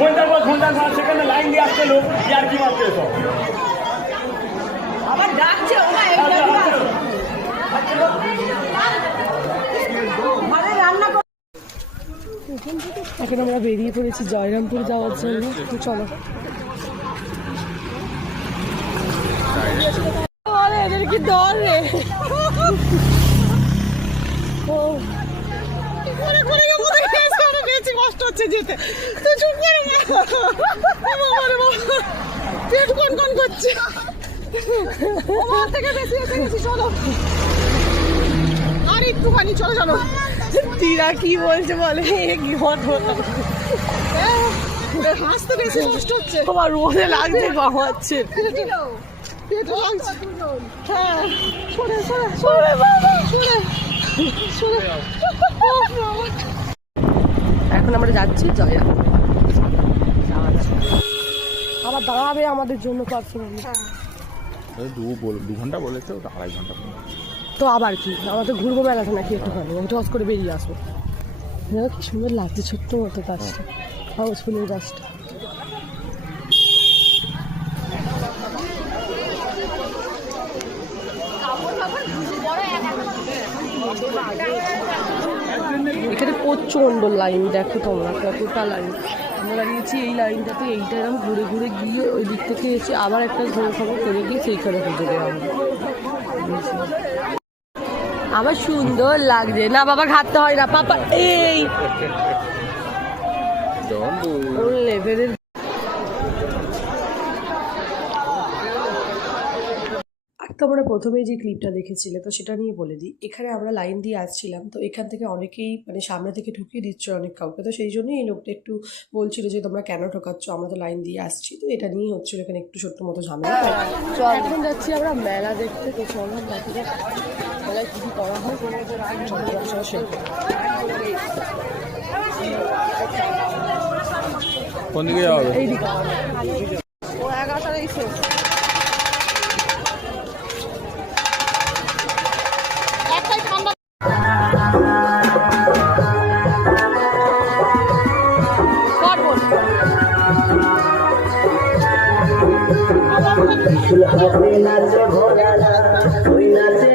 ঘন্টার পর সেখানে লাইন দিয়ে আসছে লোক আর কি মারছে সব আবার ডাকছে এখন আমরা বেরিয়ে পড়েছি জয়রামপুর যাওয়ার জন্য। তো চলো, এদের কি দল রে, কষ্ট হচ্ছে যেতে। তো চুপ করে পেট কোন কোন করছে থেকে বেশি এসে গেছি। চলো আর একটুখানি, চলো চলো। তীরা কি বলছে বলে, কি হাসতে বেশি কষ্ট হচ্ছে, তোমার রোদে লাগছে, ঘামাচ্ছে, পেটে লাগছে। হ্যাঁ সরে সরে সরে বাবা, সরে সরে। এখন আমরা যাচ্ছি জয়া, আবার দাঁড়াবে আমাদের জন্য পার্সোনালি। 2 ঘন্টা বলেছে, 2.5 ঘন্টা। তো আবার কি, আমাদের ঘুরবো বেড়াতে নাকি একটুখানি, টস করে বেরিয়ে আসবো। কি সুন্দর লাগছে ছোট্ট মতো গাছটা, হাউস ফুলের গাছটা। এখানে প্রচন্ড লাইন, দেখো তোমরা কতটা লাইন। আমরা দাঁড়িয়েছি এই লাইনটাতে, এইটা এরকম ঘুরে ঘুরে গিয়ে ওই দিক থেকে এসে আবার একটা ঘুরে খবর করে গিয়ে সেইখানে খুঁজে দেওয়া হবে। আমার সুন্দর লাগছে না বাবা, ঘাটতে হয় না পাপা। এই লেভেলের তোমরা প্রথমেই যে ক্লিপটা দেখেছিলে, তো সেটা নিয়ে বলে দিই। এখানে আমরা লাইন দিয়ে আসছিলাম, তো এখান থেকে অনেকেই মানে সামনে থেকে ঢুকিয়ে দিচ্ছ অনেক কাউকে, তো সেই জন্যই এই লোকটা একটু বলছিল যে তোমরা কেন ঠকাচ্ছ, আমরা তো লাইন দিয়ে আসছি। তো এটা নিয়েই হচ্ছিল এখানে একটু ছোট্ট মতো ঝামেলা। এখন যাচ্ছি আমরা মেলা দেখতে, তো চলো দেখা যাক মেলায় কী কী করা হয়। কোন দিকে যাওয়া হবে? এইদিকে ও 11টায় শেষ। নাচে ভোলা তুই নাচে